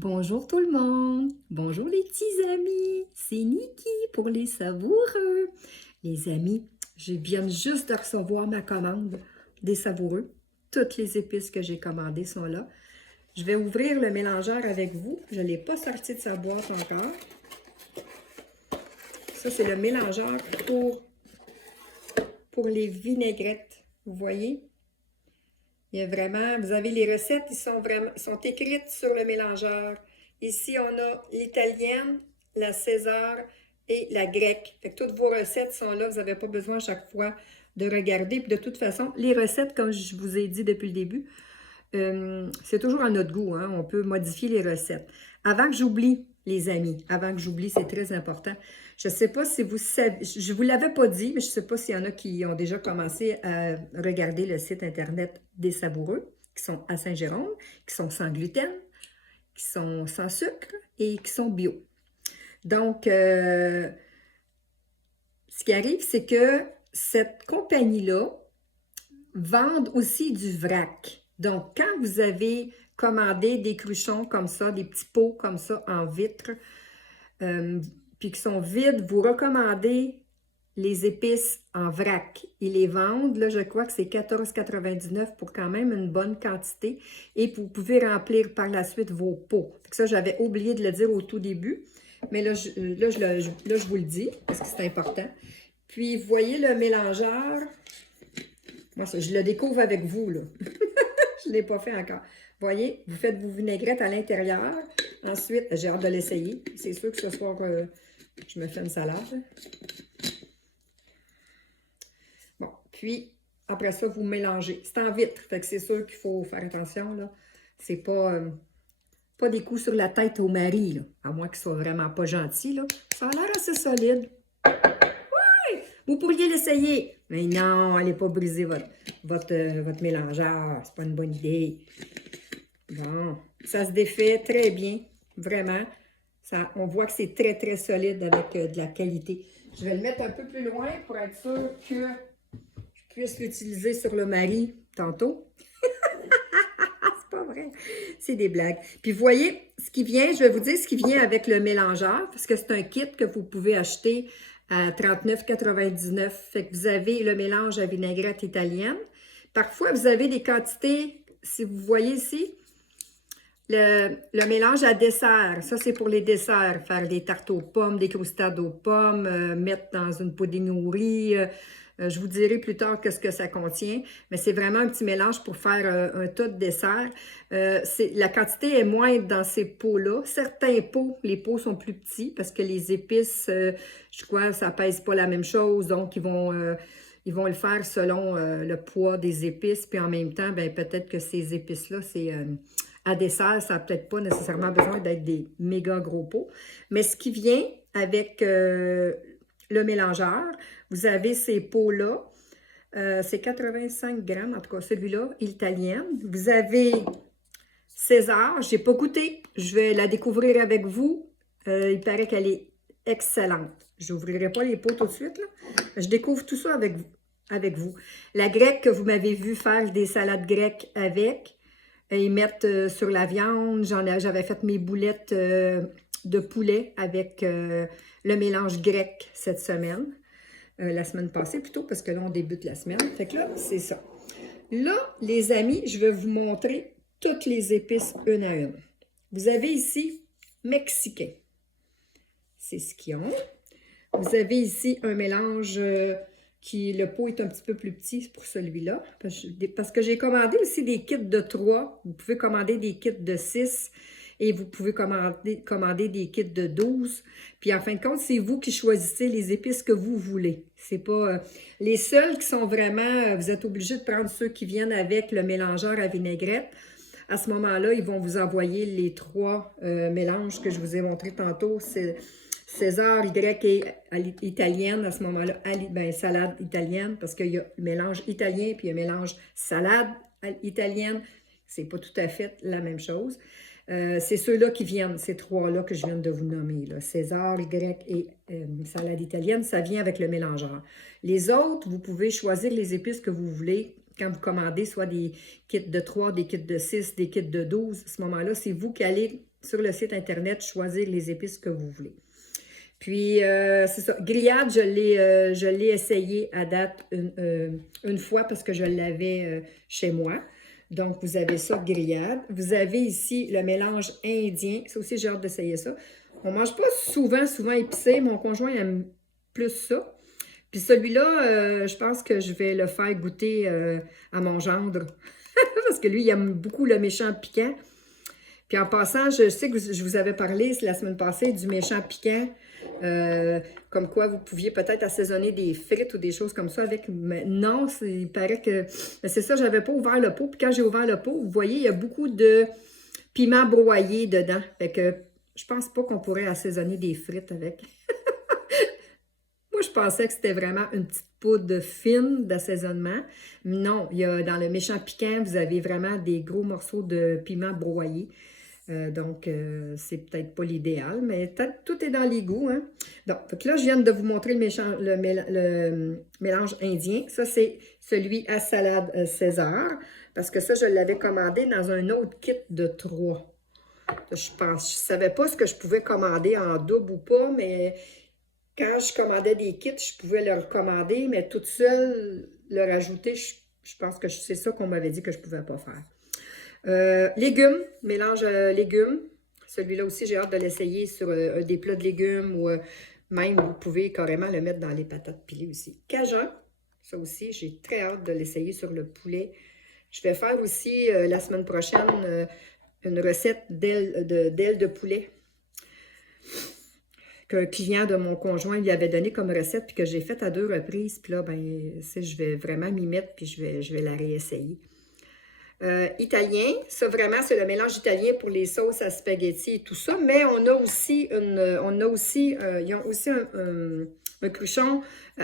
Bonjour tout le monde, bonjour les petits amis, c'est Niki pour les savoureux. Les amis, je viens juste de recevoir ma commande des savoureux. Toutes les épices que j'ai commandées sont là. Je vais ouvrir le mélangeur avec vous. Je ne l'ai pas sorti de sa boîte encore. Ça, c'est le mélangeur pour les vinaigrettes. Vous voyez? Il y a vraiment, vous avez les recettes, sont écrites sur le mélangeur. Ici, on a l'italienne, la César et la grecque. Fait que toutes vos recettes sont là, vous n'avez pas besoin à chaque fois de regarder. Puis de toute façon, les recettes, comme je vous ai dit depuis le début, c'est toujours à notre goût, hein? On peut modifier les recettes. Avant que j'oublie, les amis, avant que j'oublie, c'est très important. Je ne sais pas si vous savez, je ne vous l'avais pas dit, mais je ne sais pas s'il y en a qui ont déjà commencé à regarder le site Internet des Savoureux, qui sont à Saint-Jérôme, qui sont sans gluten, qui sont sans sucre et qui sont bio. Donc, ce qui arrive, c'est que cette compagnie-là vend aussi du vrac. Donc, quand vous avez commandé des cruchons comme ça, des petits pots comme ça en vitre, puis qui sont vides, vous recommandez les épices en vrac. Ils les vendent, là, je crois que c'est 14,99 pour quand même une bonne quantité. Et vous pouvez remplir par la suite vos pots. Ça, j'avais oublié de le dire au tout début, mais là, je vous le dis, parce que c'est important. Puis, vous voyez le mélangeur. Moi, ça, je le découvre avec vous, là. Je ne l'ai pas fait encore. Voyez, vous faites vos vinaigrettes à l'intérieur. Ensuite, j'ai hâte de l'essayer. C'est sûr que ce soir, je me fais une salade. Bon, puis, après ça, vous mélangez. C'est en vitre, fait que c'est sûr qu'il faut faire attention, là. C'est pas des coups sur la tête au mari, là. À moins qu'il soit vraiment pas gentil, là. Ça a l'air assez solide. Vous pourriez l'essayer. Mais non, allez pas briser votre mélangeur. C'est pas une bonne idée. Bon, ça se défait très bien. Vraiment. Ça, on voit que c'est très, très solide avec de la qualité. Je vais le mettre un peu plus loin pour être sûr que je puisse l'utiliser sur le mari tantôt. C'est pas vrai. C'est des blagues. Puis vous voyez, ce qui vient, je vais vous dire ce qui vient avec le mélangeur, parce que c'est un kit que vous pouvez acheter à 39,99. Fait que vous avez le mélange à vinaigrette italienne. Parfois, vous avez des quantités, si vous voyez ici, le mélange à dessert. Ça, c'est pour les desserts. Faire des tartes aux pommes, des croustades aux pommes, mettre dans une pudding au riz. Je vous dirai plus tard ce que ça contient, mais c'est vraiment un petit mélange pour faire un tas de dessert. La quantité est moindre dans ces pots-là. Certains pots, les pots sont plus petits parce que les épices, je crois, ça pèse pas la même chose, donc ils vont le faire selon le poids des épices, puis en même temps, ben, peut-être que ces épices-là, c'est à dessert, ça n'a peut-être pas nécessairement besoin d'être des méga gros pots. Mais ce qui vient avec le mélangeur, vous avez ces pots-là. C'est 85 grammes, en tout cas celui-là, italienne. Vous avez César, je n'ai pas goûté. Je vais la découvrir avec vous. Il paraît qu'elle est excellente. Je n'ouvrirai pas les pots tout de suite, là. Je découvre tout ça avec vous. La grecque que vous m'avez vu faire des salades grecques avec, ils mettent sur la viande. J'avais fait mes boulettes de poulet avec le mélange grec cette semaine. La semaine passée plutôt, parce que là, on débute la semaine. Fait que là, c'est ça. Là, les amis, je vais vous montrer toutes les épices une à une. Vous avez ici mexicain. C'est ce qu'ils ont. Vous avez ici un mélange le pot est un petit peu plus petit pour celui-là. Parce que j'ai commandé aussi des kits de 3. Vous pouvez commander des kits de 6 et vous pouvez commander des kits de 12. Puis en fin de compte, c'est vous qui choisissez les épices que vous voulez. C'est pas les seuls qui sont vraiment, vous êtes obligé de prendre ceux qui viennent avec le mélangeur à vinaigrette. À ce moment-là, ils vont vous envoyer les 3 mélanges que je vous ai montrés tantôt. C'est César, Y et italienne, à ce moment-là, ben, salade italienne, parce qu'il y a le mélange italien puis il y a le mélange salade italienne. C'est pas tout à fait la même chose. C'est ceux-là qui viennent, ces 3-là que je viens de vous nommer. Là. César, Y et salade italienne, ça vient avec le mélangeur. Les autres, vous pouvez choisir les épices que vous voulez quand vous commandez, soit des kits de 3, des kits de 6, des kits de 12. À ce moment-là, c'est vous qui allez sur le site Internet, choisir les épices que vous voulez. Puis, c'est ça. Grillade, je l'ai essayé à date une fois parce que je l'avais chez moi. Donc, vous avez ça, grillade. Vous avez ici le mélange indien. Ça aussi, j'ai hâte d'essayer ça. On ne mange pas souvent épicé. Mon conjoint aime plus ça. Puis celui-là, je pense que je vais le faire goûter à mon gendre. Parce que lui, il aime beaucoup le méchant piquant. Puis en passant, je sais que je vous avais parlé la semaine passée du méchant piquant. Comme quoi vous pouviez peut-être assaisonner des frites ou des choses comme ça avec. Mais non, il paraît que. C'est ça, j'avais pas ouvert le pot. Puis quand j'ai ouvert le pot, vous voyez, il y a beaucoup de piment broyé dedans. Fait que je pense pas qu'on pourrait assaisonner des frites avec. Moi, je pensais que c'était vraiment une petite poudre fine d'assaisonnement. Mais non, il y a, dans le méchant piquant, vous avez vraiment des gros morceaux de piment broyé. Donc, c'est peut-être pas l'idéal, mais tout est dans les goûts. Hein? Donc, là, je viens de vous montrer le mélange indien. Ça, c'est celui à salade César, parce que ça, je l'avais commandé dans un autre kit de 3. Je ne savais pas ce que je pouvais commander en double ou pas, mais quand je commandais des kits, je pouvais le recommander, mais toute seule, le rajouter, je pense que c'est ça qu'on m'avait dit que je ne pouvais pas faire. Légumes, mélange légumes. Celui-là aussi, j'ai hâte de l'essayer sur des plats de légumes ou même vous pouvez carrément le mettre dans les patates pilées aussi. Cajun, ça aussi, j'ai très hâte de l'essayer sur le poulet. Je vais faire aussi la semaine prochaine une recette d'ailes de poulet qu'un client de mon conjoint lui avait donné comme recette puis que j'ai faite à 2 reprises. Puis là, ben, je vais vraiment m'y mettre puis je vais la réessayer. Italien, ça vraiment c'est le mélange italien pour les sauces à spaghetti et tout ça, mais on a aussi ils ont aussi un cruchon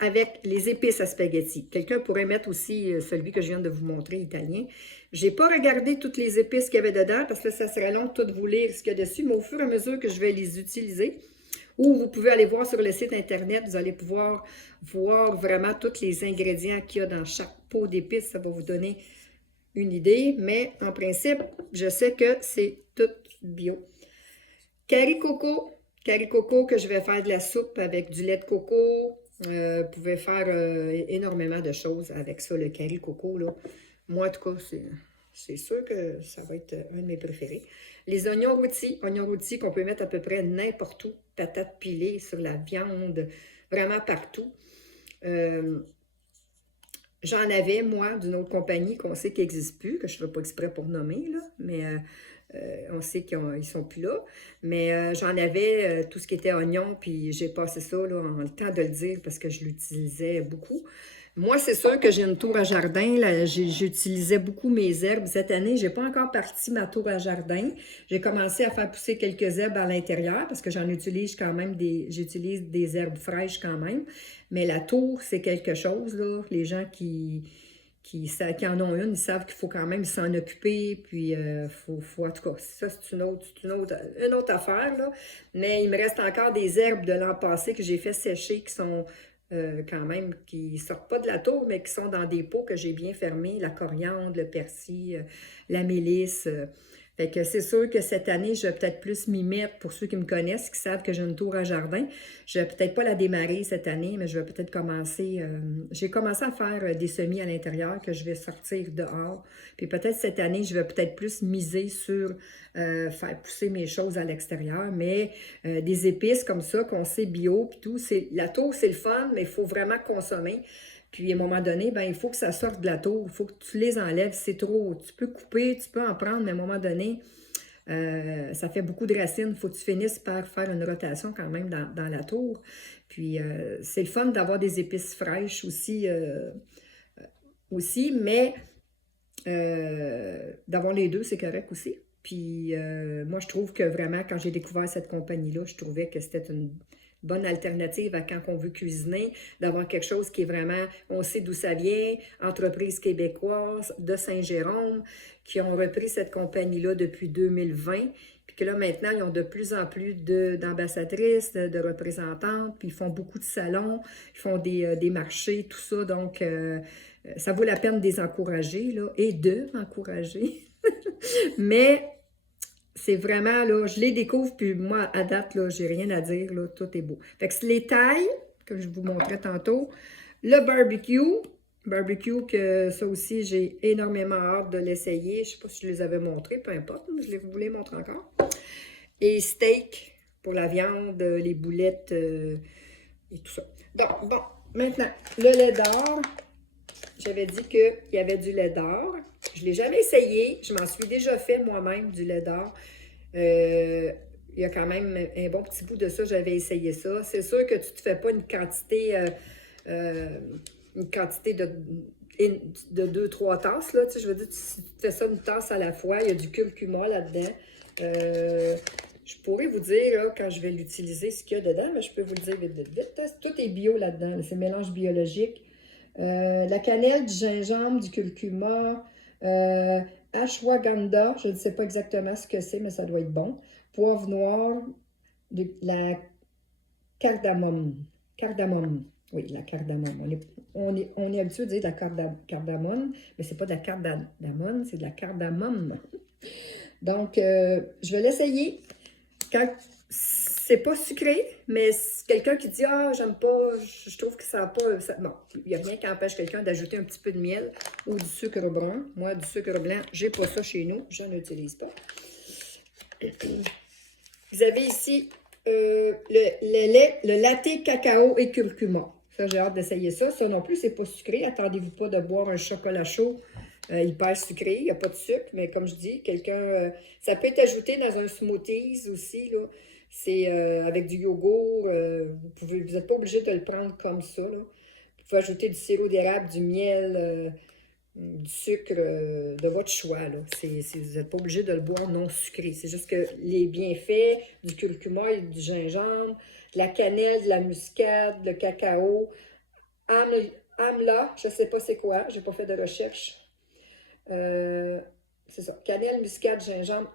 avec les épices à spaghetti. Quelqu'un pourrait mettre aussi celui que je viens de vous montrer, italien. J'ai pas regardé toutes les épices qu'il y avait dedans parce que ça serait long de tout vous lire ce qu'il y a dessus, mais au fur et à mesure que je vais les utiliser, ou vous pouvez aller voir sur le site Internet, vous allez pouvoir voir vraiment tous les ingrédients qu'il y a dans chaque pot d'épices, ça va vous donner une idée, mais en principe, je sais que c'est tout bio. Curry coco que je vais faire de la soupe avec du lait de coco. Vous pouvez faire énormément de choses avec ça, le curry coco. Là. Moi, en tout cas, c'est sûr que ça va être un de mes préférés. Les oignons rôtis qu'on peut mettre à peu près n'importe où. Patates pilées sur la viande, vraiment partout. J'en avais, moi, d'une autre compagnie qu'on sait qu'il n'existe plus, que je ne fais pas exprès pour nommer, là, mais on sait qu'ils ne sont plus là. Mais j'en avais tout ce qui était oignon, puis j'ai passé ça là, en le temps de le dire parce que je l'utilisais beaucoup. Moi, c'est sûr que j'ai une tour à jardin. J'utilisais beaucoup mes herbes. Cette année, je n'ai pas encore parti ma tour à jardin. J'ai commencé à faire pousser quelques herbes à l'intérieur parce que j'en utilise quand même j'utilise des herbes fraîches quand même. Mais la tour, c'est quelque chose, là. Les gens qui en ont une, ils savent qu'il faut quand même s'en occuper. Puis, en tout cas, ça, c'est une autre affaire, là. Mais il me reste encore des herbes de l'an passé que j'ai fait sécher qui sont quand même, qui ne sortent pas de la tour, mais qui sont dans des pots que j'ai bien fermés, la coriandre, le persil, la mélisse. Fait que c'est sûr que cette année, je vais peut-être plus m'y mettre, pour ceux qui me connaissent, qui savent que j'ai une tour à jardin. Je vais peut-être pas la démarrer cette année, mais je vais peut-être commencer. J'ai commencé à faire des semis à l'intérieur que je vais sortir dehors. Puis peut-être cette année, je vais peut-être plus miser sur faire pousser mes choses à l'extérieur. Mais des épices comme ça, qu'on sait bio, puis tout, la tour, c'est le fun, mais il faut vraiment consommer. Puis, à un moment donné, ben, il faut que ça sorte de la tour. Il faut que tu les enlèves. C'est trop. Tu peux couper, tu peux en prendre, mais à un moment donné, ça fait beaucoup de racines. Il faut que tu finisses par faire une rotation quand même dans la tour. Puis, c'est le fun d'avoir des épices fraîches aussi mais d'avoir les deux, c'est correct aussi. Puis, moi, je trouve que vraiment, quand j'ai découvert cette compagnie-là, je trouvais que c'était une bonne alternative à quand on veut cuisiner, d'avoir quelque chose qui est vraiment, on sait d'où ça vient, entreprise québécoise de Saint-Jérôme, qui ont repris cette compagnie-là depuis 2020, puis que là, maintenant, ils ont de plus en plus d'ambassadrices, de représentantes, puis ils font beaucoup de salons, ils font des marchés, tout ça, donc ça vaut la peine de les encourager, là, et de m'encourager. Mais c'est vraiment, là, je les découvre, puis moi, à date, là, j'ai rien à dire, là, tout est beau. Fait que c'est les tailles, comme je vous montrais tantôt. Le barbecue, que ça aussi, j'ai énormément hâte de l'essayer. Je ne sais pas si je les avais montrés, peu importe, mais je vous les montre encore. Et steak pour la viande, les boulettes et tout ça. Donc, bon, maintenant, le lait d'or. J'avais dit qu'il y avait du lait d'or. Je ne l'ai jamais essayé. Je m'en suis déjà fait moi-même du lait d'or. Il y a quand même un bon petit bout de ça. J'avais essayé ça. C'est sûr que tu ne te fais pas une quantité de 2-3 tasses. Là. Tu sais, je veux dire, si tu fais ça une tasse à la fois, il y a du curcuma là-dedans. Je pourrais vous dire, là, quand je vais l'utiliser, ce qu'il y a dedans, mais je peux vous le dire vite, vite, vite. Tout est bio là-dedans. C'est mélange biologique. La cannelle, du gingembre, du curcuma, ashwagandha, je ne sais pas exactement ce que c'est, mais ça doit être bon. Poivre noir, la cardamome. Cardamome, oui, la cardamome. On est habitué de dire de la cardamome, mais c'est pas de la cardamome, c'est de la cardamome. Donc, je vais l'essayer. Quand c'est pas sucré, mais quelqu'un qui dit « Ah, j'aime pas, je trouve que ça n'a pas... » Bon, il n'y a rien qui empêche quelqu'un d'ajouter un petit peu de miel ou du sucre brun. Moi, du sucre blanc, j'ai pas ça chez nous. Je n'utilise pas. Vous avez ici le latte cacao et curcuma. Ça, j'ai hâte d'essayer ça. Ça non plus, c'est pas sucré. Attendez-vous pas de boire un chocolat chaud hyper sucré. Il n'y a pas de sucre, mais comme je dis, ça peut être ajouté dans un smoothies aussi, là. C'est avec du yogourt. Vous n'êtes pas obligé de le prendre comme ça, là. Vous pouvez ajouter du sirop d'érable, du miel, du sucre de votre choix, là. Vous n'êtes pas obligé de le boire non sucré. C'est juste que les bienfaits du curcuma et du gingembre, de la cannelle, de la muscade, le cacao, amla, je ne sais pas c'est quoi, je n'ai pas fait de recherche. C'est ça, cannelle, muscade, gingembre,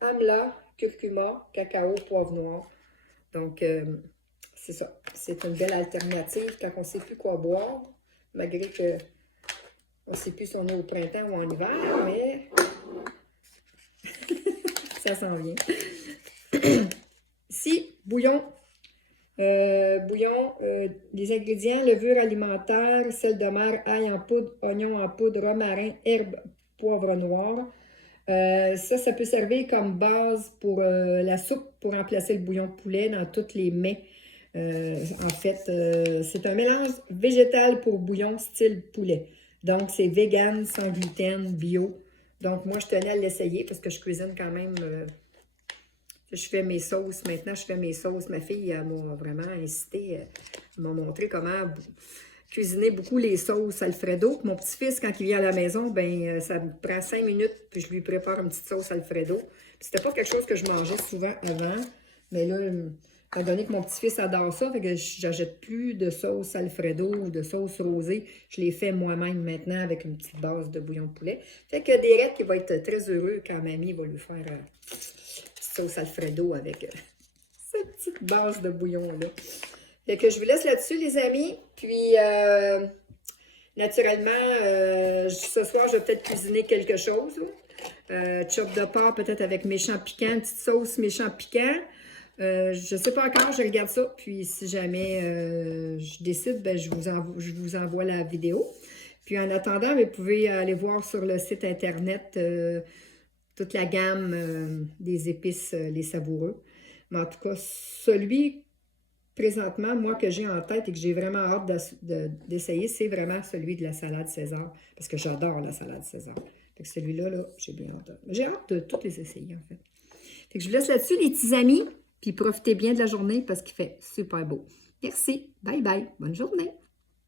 amla, curcuma, cacao, poivre noir. Donc, c'est ça. C'est une belle alternative quand on ne sait plus quoi boire, malgré que on ne sait plus si on est au printemps ou en hiver, mais ça s'en vient. Ici, bouillon. Les ingrédients, levure alimentaire, sel de mer, ail en poudre, oignon en poudre, romarin, herbe, poivre noir. Ça peut servir comme base pour la soupe, pour remplacer le bouillon de poulet dans tous les mets. En fait, c'est un mélange végétal pour bouillon style poulet. Donc, c'est vegan, sans gluten, bio. Donc, moi, je tenais à l'essayer parce que je cuisine quand même. Je fais mes sauces. Maintenant, je fais mes sauces. Ma fille, elle m'a vraiment incité. Elle m'a montré comment cuisiner beaucoup les sauces Alfredo. Mon petit-fils, quand il vient à la maison, ben ça me prend 5 minutes, puis je lui prépare une petite sauce Alfredo. C'était pas quelque chose que je mangeais souvent avant. Mais là, étant donné que mon petit-fils adore ça, fait que j'achète plus de sauce Alfredo ou de sauce rosée. Je les fais moi-même maintenant avec une petite base de bouillon de poulet. Fait que Derek, il va être très heureux quand mamie va lui faire une sauce Alfredo avec cette petite base de bouillon-là. Fait que je vous laisse là-dessus, les amis. Puis, naturellement, ce soir, je vais peut-être cuisiner quelque chose. Chop de porc, peut-être avec méchant piquant, une petite sauce méchant piquant. Je ne sais pas encore, je regarde ça. Puis, si jamais je décide, ben, je vous envoie la vidéo. Puis, en attendant, vous pouvez aller voir sur le site Internet toute la gamme des épices, les savoureux. Mais en tout cas, celui présentement, moi, que j'ai en tête et que j'ai vraiment hâte d'essayer, c'est vraiment celui de la salade César. Parce que j'adore la salade César. Fait que celui-là, là, j'ai bien hâte. J'ai hâte de tous les essayer, en fait. Fait que je vous laisse là-dessus, les petits amis. Puis profitez bien de la journée parce qu'il fait super beau. Merci. Bye bye. Bonne journée.